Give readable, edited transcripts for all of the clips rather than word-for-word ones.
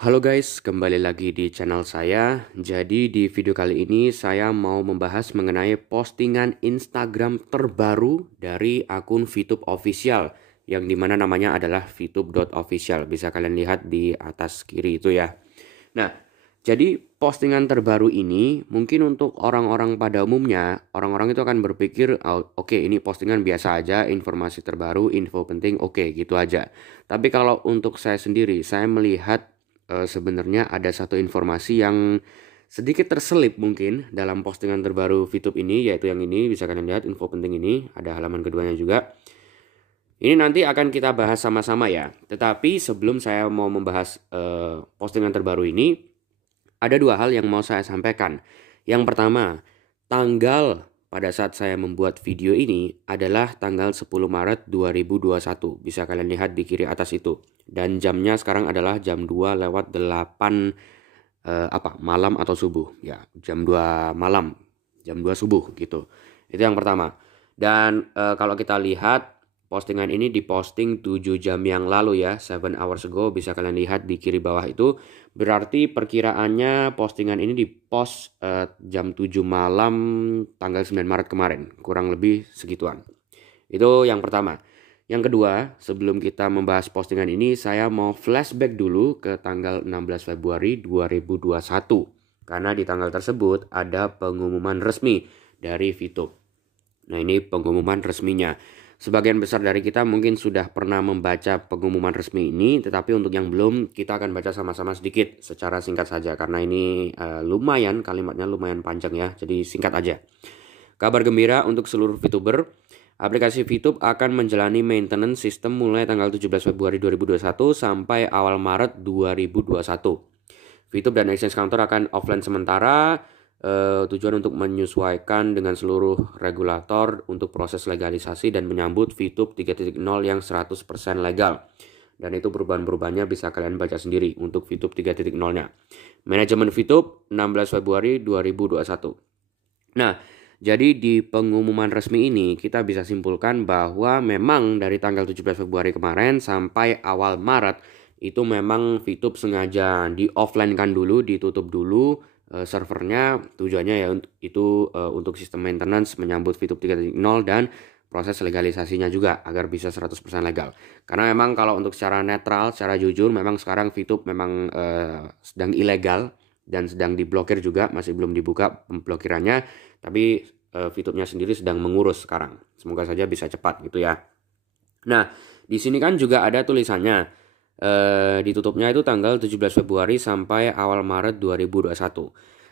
Halo guys, kembali lagi di channel saya. Jadi di video kali ini saya mau membahas mengenai postingan Instagram terbaru dari akun VTube Official yang dimana namanya adalah vtube.official. Bisa kalian lihat di atas kiri itu ya. Nah, jadi postingan terbaru ini mungkin untuk orang-orang pada umumnya, orang-orang itu akan berpikir, oh, oke, ini postingan biasa aja, informasi terbaru, info penting, oke, gitu aja. Tapi kalau untuk saya sendiri, saya melihat sebenarnya ada satu informasi yang sedikit terselip mungkin dalam postingan terbaru VTube ini, yaitu yang ini. Bisa kalian lihat info penting ini, ada halaman keduanya juga. Ini nanti akan kita bahas sama-sama ya. Tetapi sebelum saya mau membahas postingan terbaru ini, ada dua hal yang mau saya sampaikan. Yang pertama, tanggal pada saat saya membuat video ini adalah tanggal 10 Maret 2021. Bisa kalian lihat di kiri atas itu. Dan jamnya sekarang adalah jam 2 lewat 8 malam atau subuh. Ya, jam 2 malam, jam 2 subuh gitu. Itu yang pertama. Dan kalau kita lihat postingan ini diposting 7 jam yang lalu ya, 7 hours ago, bisa kalian lihat di kiri bawah itu. Berarti perkiraannya postingan ini dipost jam 7 malam tanggal 9 Maret kemarin, kurang lebih segituan. Itu yang pertama. Yang kedua, sebelum kita membahas postingan ini, saya mau flashback dulu ke tanggal 16 Februari 2021. Karena di tanggal tersebut ada pengumuman resmi dari VTube. Nah, ini pengumuman resminya. Sebagian besar dari kita mungkin sudah pernah membaca pengumuman resmi ini, tetapi untuk yang belum, kita akan baca sama-sama sedikit secara singkat saja. Karena ini lumayan, kalimatnya lumayan panjang ya, jadi singkat aja. Kabar gembira untuk seluruh VTuber. Aplikasi VTube akan menjalani maintenance sistem mulai tanggal 17 Februari 2021 sampai awal Maret 2021. VTube dan Exchange Counter akan offline sementara, tujuan untuk menyesuaikan dengan seluruh regulator untuk proses legalisasi dan menyambut VTube 3.0 yang 100% legal. Dan itu perubahan-perubahannya bisa kalian baca sendiri untuk VTube 3.0-nya. Manajemen VTube 16 Februari 2021. Nah, jadi di pengumuman resmi ini kita bisa simpulkan bahwa memang dari tanggal 17 Februari kemarin sampai awal Maret itu memang VTube sengaja di offline kan dulu, ditutup dulu servernya. Tujuannya ya itu untuk sistem maintenance menyambut VTube 3.0 dan proses legalisasinya juga agar bisa 100% legal. Karena memang kalau untuk secara netral, secara jujur memang sekarang VTube memang sedang ilegal dan sedang diblokir juga, masih belum dibuka pemblokirannya, tapi VTube-nya sendiri sedang mengurus sekarang. Semoga saja bisa cepat gitu ya. Nah, di sini kan juga ada tulisannya, ditutupnya itu tanggal 17 Februari sampai awal Maret 2021.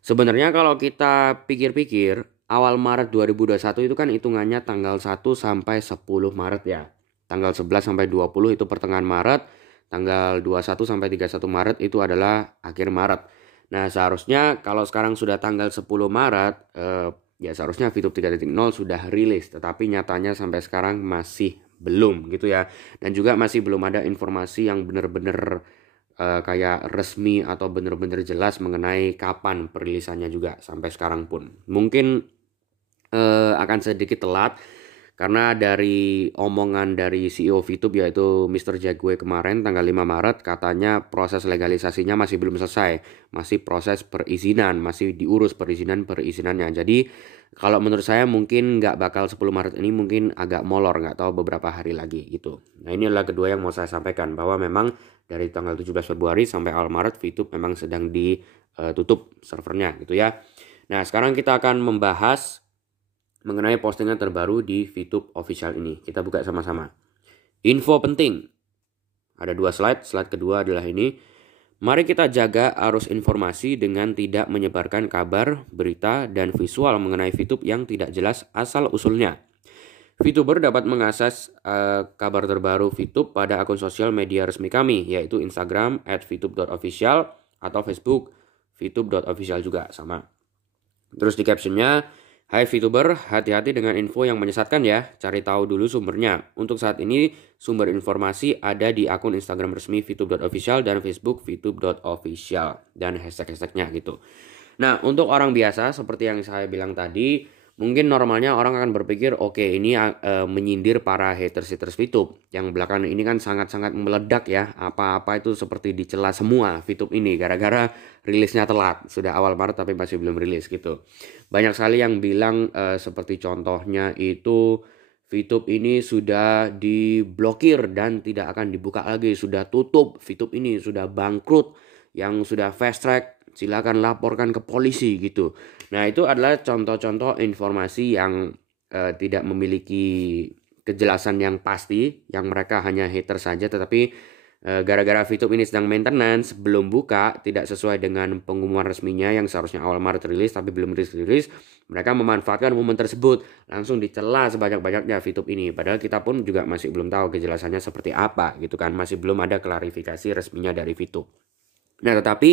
Sebenarnya kalau kita pikir-pikir, awal Maret 2021 itu kan hitungannya tanggal 1 sampai 10 Maret ya. Tanggal 11 sampai 20 itu pertengahan Maret, tanggal 21 sampai 31 Maret itu adalah akhir Maret. Nah, seharusnya kalau sekarang sudah tanggal 10 Maret, ya seharusnya VTube 3.0 sudah rilis, tetapi nyatanya sampai sekarang masih belum gitu ya. Dan juga masih belum ada informasi yang benar-benar kayak resmi atau benar-benar jelas mengenai kapan perilisannya juga sampai sekarang pun. Mungkin akan sedikit telat, karena dari omongan dari CEO VTube yaitu Mr. Jagwe kemarin tanggal 5 Maret katanya proses legalisasinya masih belum selesai. Masih proses perizinan, masih diurus perizinannya. Jadi kalau menurut saya mungkin nggak bakal 10 Maret ini, mungkin agak molor, nggak tahu beberapa hari lagi gitu. Nah, ini adalah kedua yang mau saya sampaikan, bahwa memang dari tanggal 17 Februari sampai awal Maret VTube memang sedang ditutup servernya gitu ya. Nah, sekarang kita akan membahas mengenai postingan terbaru di VTube Official ini. Kita buka sama-sama. Info penting. Ada dua slide. Slide kedua adalah ini. Mari kita jaga arus informasi dengan tidak menyebarkan kabar, berita, dan visual mengenai VTube yang tidak jelas asal-usulnya. VTuber dapat mengakses kabar terbaru VTube pada akun sosial media resmi kami, yaitu Instagram @vtube.official atau Facebook vtube.official juga sama. Terus di captionnya, hai VTuber, hati-hati dengan info yang menyesatkan ya, cari tahu dulu sumbernya. Untuk saat ini, sumber informasi ada di akun Instagram resmi vtube.official dan Facebook vtube.official dan hashtag-hashtagnya gitu. Nah, untuk orang biasa seperti yang saya bilang tadi, mungkin normalnya orang akan berpikir oke ini menyindir para haters VTube yang belakangan ini kan sangat-sangat meledak ya, apa-apa itu seperti dicela semua VTube ini gara-gara rilisnya telat, sudah awal Maret tapi masih belum rilis gitu. Banyak sekali yang bilang seperti contohnya itu VTube ini sudah diblokir dan tidak akan dibuka lagi, sudah tutup, VTube ini sudah bangkrut, yang sudah fast track silakan laporkan ke polisi gitu. Nah, itu adalah contoh-contoh informasi yang tidak memiliki kejelasan yang pasti, yang mereka hanya hater saja, tetapi gara-gara VTube ini sedang maintenance, belum buka, tidak sesuai dengan pengumuman resminya yang seharusnya awal Maret rilis tapi belum rilis, mereka memanfaatkan momen tersebut, langsung dicela sebanyak-banyaknya VTube ini. Padahal kita pun juga masih belum tahu kejelasannya seperti apa gitu kan, masih belum ada klarifikasi resminya dari VTube. Nah, tetapi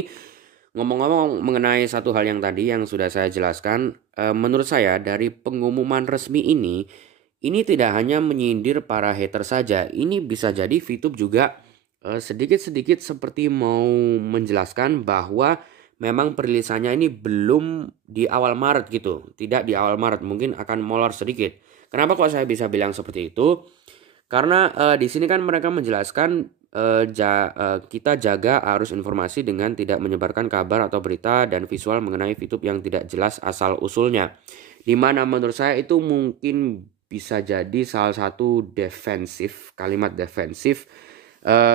ngomong-ngomong mengenai satu hal yang tadi yang sudah saya jelaskan, menurut saya dari pengumuman resmi ini tidak hanya menyindir para hater saja. Ini bisa jadi VTube juga sedikit-sedikit seperti mau menjelaskan bahwa memang perilisannya ini belum di awal Maret gitu. Tidak di awal Maret, mungkin akan molor sedikit. Kenapa kok saya bisa bilang seperti itu? Karena di sini kan mereka menjelaskan kita jaga arus informasi dengan tidak menyebarkan kabar atau berita dan visual mengenai VTube yang tidak jelas asal-usulnya. Dimana menurut saya itu mungkin bisa jadi salah satu kalimat defensif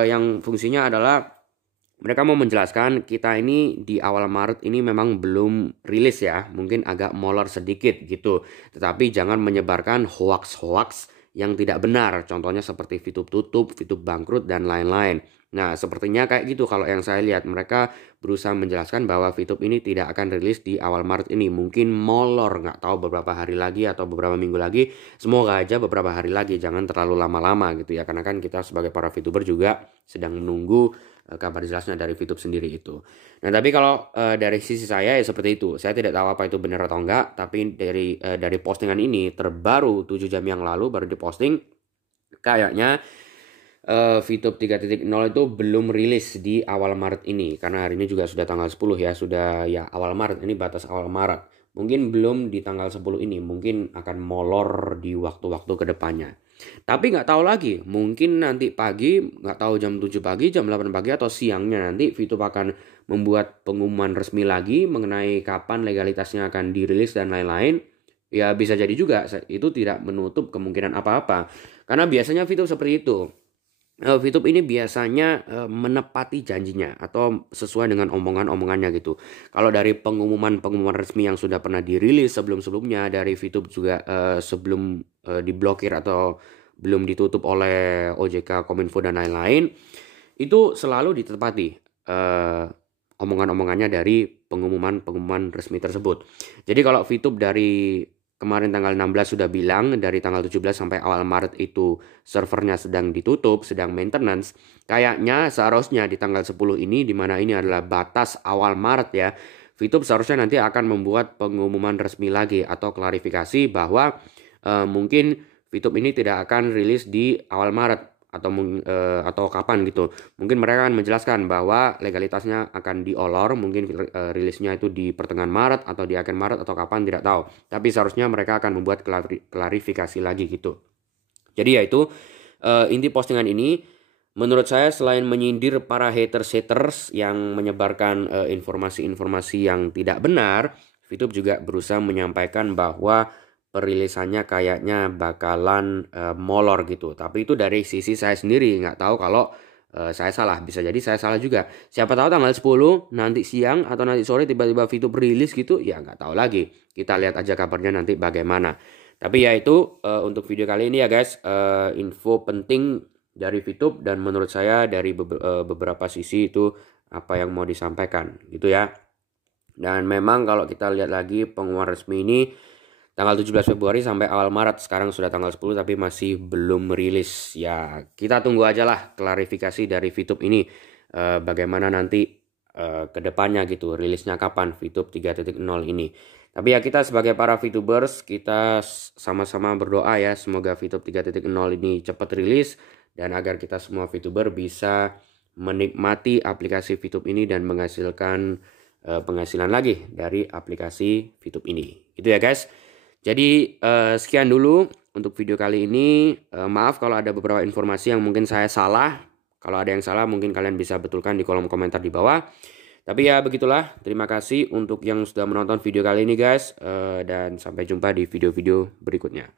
yang fungsinya adalah mereka mau menjelaskan kita ini di awal Maret ini memang belum rilis ya, mungkin agak molor sedikit gitu. Tetapi jangan menyebarkan hoax-hoax yang tidak benar, contohnya seperti VTube tutup, VTube bangkrut, dan lain-lain. Nah, sepertinya kayak gitu kalau yang saya lihat. Mereka berusaha menjelaskan bahwa VTube ini tidak akan rilis di awal Maret ini. Mungkin molor, nggak tahu beberapa hari lagi atau beberapa minggu lagi. Semoga aja beberapa hari lagi, jangan terlalu lama-lama gitu ya. Karena kan kita sebagai para VTuber juga sedang menunggu kabar jelasnya dari VTube sendiri itu. Nah, tapi kalau dari sisi saya ya seperti itu. Saya tidak tahu apa itu benar atau enggak, tapi dari postingan ini terbaru 7 jam yang lalu baru diposting, kayaknya VTube 3.0 itu belum rilis di awal Maret ini. Karena hari ini juga sudah tanggal 10 ya, sudah ya awal Maret, ini batas awal Maret. Mungkin belum di tanggal 10 ini, mungkin akan molor di waktu-waktu kedepannya. Tapi nggak tahu lagi, mungkin nanti pagi, nggak tahu jam 7 pagi, jam 8 pagi atau siangnya nanti VTube akan membuat pengumuman resmi lagi mengenai kapan legalitasnya akan dirilis dan lain-lain. Ya bisa jadi juga, itu tidak menutup kemungkinan apa-apa. Karena biasanya VTube seperti itu. VTube ini biasanya menepati janjinya atau sesuai dengan omongan-omongannya gitu. Kalau dari pengumuman resmi yang sudah pernah dirilis sebelum-sebelumnya dari VTube juga sebelum diblokir atau belum ditutup oleh OJK, Kominfo dan lain-lain, itu selalu ditepati omongan-omongannya dari pengumuman resmi tersebut. Jadi kalau VTube dari kemarin tanggal 16 sudah bilang dari tanggal 17 sampai awal Maret itu servernya sedang ditutup, sedang maintenance. Kayaknya seharusnya di tanggal 10 ini, di mana ini adalah batas awal Maret ya, VTube seharusnya nanti akan membuat pengumuman resmi lagi atau klarifikasi bahwa mungkin VTube ini tidak akan rilis di awal Maret atau kapan gitu. Mungkin mereka akan menjelaskan bahwa legalitasnya akan diolor, mungkin rilisnya itu di pertengahan Maret atau di akhir Maret atau kapan tidak tahu. Tapi seharusnya mereka akan membuat klarifikasi lagi gitu. Jadi ya itu inti postingan ini. Menurut saya selain menyindir para haters yang menyebarkan informasi-informasi yang tidak benar, VTube juga berusaha menyampaikan bahwa perilisannya kayaknya bakalan molor gitu. Tapi itu dari sisi saya sendiri, nggak tahu kalau saya salah. Bisa jadi saya salah juga. Siapa tahu tanggal 10 nanti siang atau nanti sore tiba-tiba VTube rilis gitu, ya nggak tahu lagi. Kita lihat aja kabarnya nanti bagaimana. Tapi ya itu untuk video kali ini ya guys, info penting dari VTube dan menurut saya dari beberapa sisi itu apa yang mau disampaikan gitu ya. Dan memang kalau kita lihat lagi pengumuman resmi ini tanggal 17 Februari sampai awal Maret, sekarang sudah tanggal 10 tapi masih belum merilis. Ya, kita tunggu aja lah klarifikasi dari VTube ini bagaimana nanti ke depannya gitu, rilisnya kapan VTube 3.0 ini. Tapi ya kita sebagai para VTubers, kita sama-sama berdoa ya semoga VTube 3.0 ini cepat rilis dan agar kita semua VTuber bisa menikmati aplikasi VTube ini dan menghasilkan penghasilan lagi dari aplikasi VTube ini. Gitu ya guys. Jadi sekian dulu untuk video kali ini. Maaf kalau ada beberapa informasi yang mungkin saya salah. Kalau ada yang salah mungkin kalian bisa betulkan di kolom komentar di bawah. Tapi ya begitulah. Terima kasih untuk yang sudah menonton video kali ini guys. Dan sampai jumpa di video-video berikutnya.